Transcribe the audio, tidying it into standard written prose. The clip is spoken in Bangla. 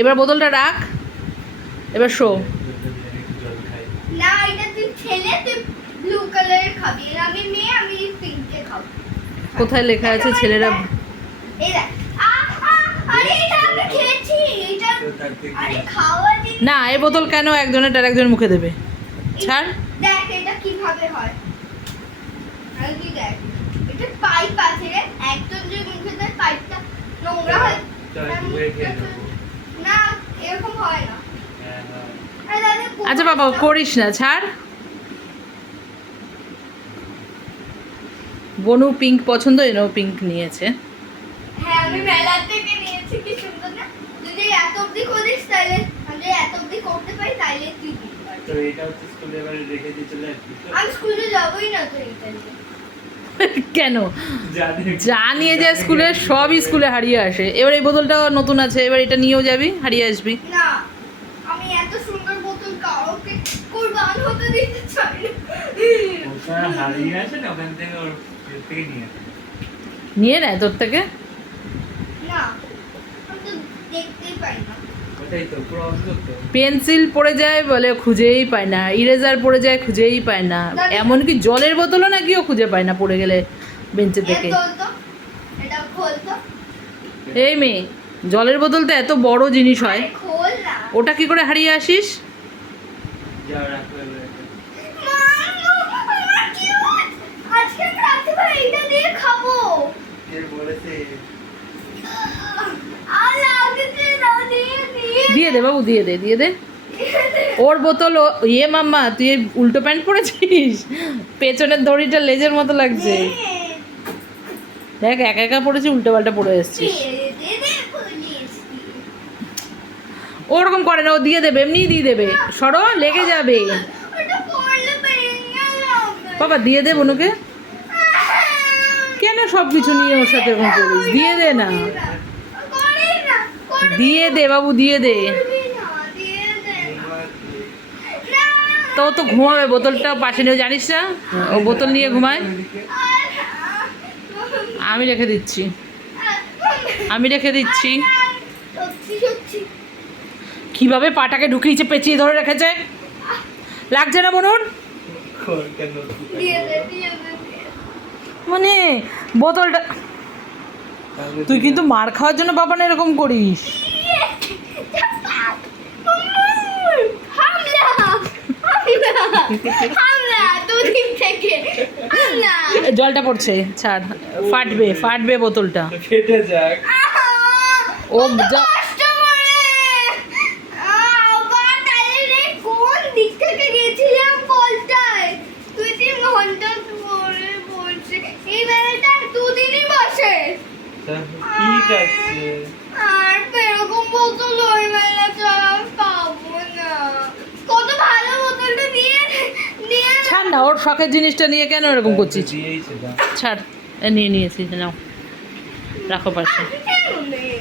এবার বোতলটা রাখ, এবার শো। না এটা তুই ছেলে, তুই ব্লু কালারের খাবি, আর আমি মেয়ে, আমি পিঙ্কে খাবো। কোথায় লেখা আছে ছেলেরা? এই দেখ, আরে এটা আমি খেয়েছি, এটা আরে খাওয়া জিনিস না, এই বোতল কেন একজনের আর একজনের মুখে দেবে? ছাড়। দেখ এটা কিভাবে হয়, আর কি দেখ, এটা পাইপ আছে রে, একজন যে মুখে দেয় পাইপটা নোংরা হয় না, এরকম হয় না। আরে দাদা, আচ্ছা বাবা করিস না, ছাড়। বনু পিঙ্ক পছন্দ, এনেও পিঙ্ক নিয়েছে। হ্যাঁ আমি মেলা থেকে নিয়েছি, কি সুন্দর না? যদি এত অবধি করিস তাহলে, আমি এত অবধি করতে পারি তাহলে তুই দিতে পারবি। তো এটা হচ্ছে স্কুলে এবারে রেখে দিয়ে চলে আসবি তো? আমি স্কুলে যাবোই না তো এইটা নিয়ে। কেন? জানি যা নিয়ে যায় স্কুলে সবই স্কুলে হারিয়ে আসে। এবার এই বোতলটা নতুন আছে, এবার এটা নিয়েও যাবি, হারিয়ে আসবি। না আমি এত সুন্দর বোতল কাউকে কুরবান হতে দিতে চাই না। ওখানে হারিয়ে আসে না, ওখান থেকে ওর থেকে নিয়ে আসে। নিয়ে নেয় তোর থেকে। না আমি তো দেখতেই পাই না। ওটাই তো পুরো অসুখ তো। পেন্সিল পড়ে যায় বলে খুঁজেই পায় না, ইরেজার পড়ে যায় খুঁজেই পায় না, এমনকি জলের বোতলও নাকিও খুঁজে পায় না পড়ে গেলে বেঞ্চে থেকে। তোল তো, এটা খোল তো। এই মেয়ে, জলের বোতল তো এত বড় জিনিস হয়, আরে খোল না। ওটা কি করে হারিয়ে আসিস? যাও রাখো এবারে। আমার কিউট, আজকে আমি রাত্রিবেলা এটা দিয়ে খাবো। কে বলেছে? আর লাগছে না, দিয়ে দিয়ে দিয়ে দে বাবু, দিয়ে দে, দিয়ে দে। ওর বোতল ইয়ে মাম্মা, তুই এই উল্টো প্যান্ট পরেছিস, পেছনের দড়িটা লেজের মতো লাগছে। দেখ একা একা পড়েছি, উল্টো পাল্টা পড়ে এসছিস। ওরকম করে না, ও দিয়ে দেবে, এমনিই দিয়ে দেবে। সরো, লেগে যাবে। বাবা দিয়ে দে বনুকে। কেন সব কিছু নিয়ে ওর সাথে এরকম করিস? দিয়ে দে না, দিয়ে দে বাবু, দিয়ে দে। তো ও তো ঘুমাবে, বোতলটা পাশে নিয়ে, জানিস না ও বোতল নিয়ে ঘুমায়। আমি রেখে দিচ্ছি, আমি রেখে দিচ্ছি। কিভাবে পাটাকে ঢুকিয়েছে, পেঁচিয়ে ধরে রেখেছে, লাগছে না বনুন? খোল কেন? মানে বোতলটা, তুই কিন্তু মার খাওয়ার জন্য বাবা না এরকম করিস। জলটা পড়ছে, ছাড়, ফাটবে, ফাটবে বোতলটা। ফেটে যাক। ও যা, ঠিক আছে। আর এরকম বোতল ওই মেলা ছাড়া পাবো না। কত ভালো বোতলটা দিয়ে দিয়ে ছাড় না, ওর শখের জিনিসটা নিয়ে কেন এরকম করছিস? দিয়েইছে দাও। ছাড়, এ নিয়ে নিয়েছি, নাও রাখো পাশে। কেন নেই?